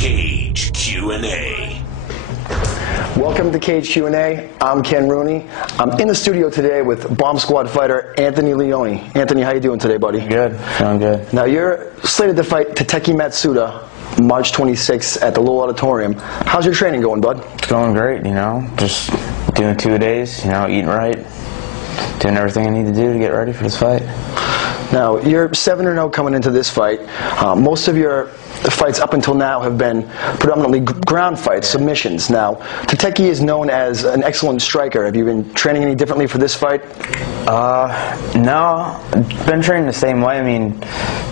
Cage Q&A. Welcome to Cage Q&A. I'm Ken Rooney. I'm in the studio today with Bomb Squad fighter Anthony Leone. Anthony, how you doing today, buddy? Good. Feeling good. Now, you're slated to fight Tateki Matsuda March 26th at the Lowell Auditorium. How's your training going, bud? It's going great, just doing 2 days, eating right, doing everything I need to do to get ready for this fight. Now, you're 7-0 coming into this fight. Most of your fights up until now have been predominantly ground fights, submissions. Now, Tateki is known as an excellent striker. Have you been training any differently for this fight? No, been training the same way.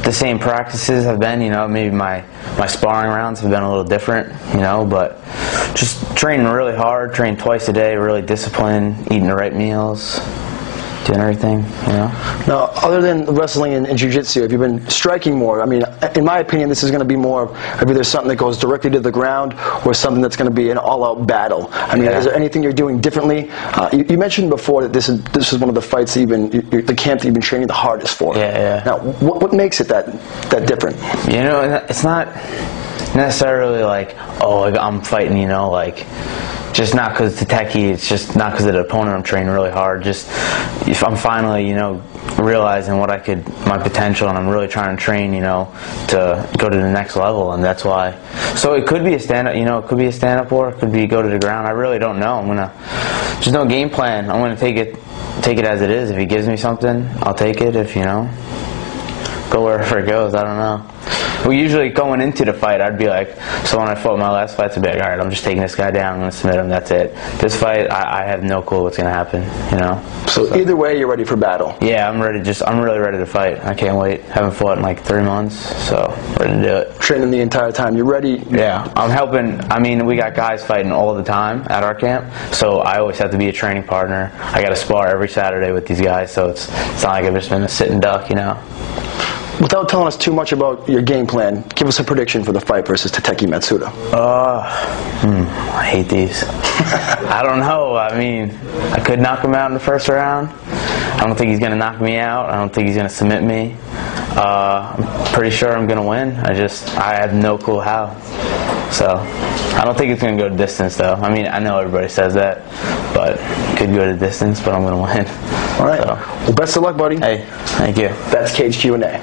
The same practices have been, maybe my sparring rounds have been a little different, but just training really hard, train twice a day, really disciplined, eating the right meals, doing everything, Now, other than wrestling and jiu-jitsu, have you been striking more? In my opinion, this is going to be more of either something that goes directly to the ground or something that's going to be an all-out battle. Is there anything you're doing differently? You mentioned before that this is one of the fights that the camp that you've been training the hardest for. Yeah. Now, what makes it that different? It's not necessarily like, I'm fighting, just not because Tateki, it's just not because of the opponent I'm training really hard. Just if I'm finally, realizing my potential, and I'm really trying to train, to go to the next level, and that's why. So it could be a stand-up, it could be a stand-up, or it could be go to the ground. I really don't know. There's no game plan. I'm gonna take it as it is. If he gives me something, I'll take it. If go wherever it goes. I don't know. Well, usually going into the fight, I'd be like, so when I fought my last fight, I'd be like, all right, I'm just taking this guy down, I'm going to submit him, that's it. This fight, I have no clue what's going to happen, So either way, you're ready for battle? Yeah, I'm really ready to fight. I can't wait. Haven't fought in like 3 months, so ready to do it. Training the entire time. You ready? Yeah. I'm helping. We got guys fighting all the time at our camp, so I always have to be a training partner. I got to spar every Saturday with these guys, so it's not like I've just been a sitting duck, Without telling us too much about your game plan, give us a prediction for the fight versus Tateki Matsuda. I hate these. I don't know. I could knock him out in the first round. I don't think he's going to knock me out. I don't think he's going to submit me. I'm pretty sure I'm going to win. I have no clue how. So, I don't think it's going to go to distance, though. I know everybody says that, but it could go to distance, but I'm going to win. All right. So. Well, best of luck, buddy. Hey, thank you. That's Cage Q&A.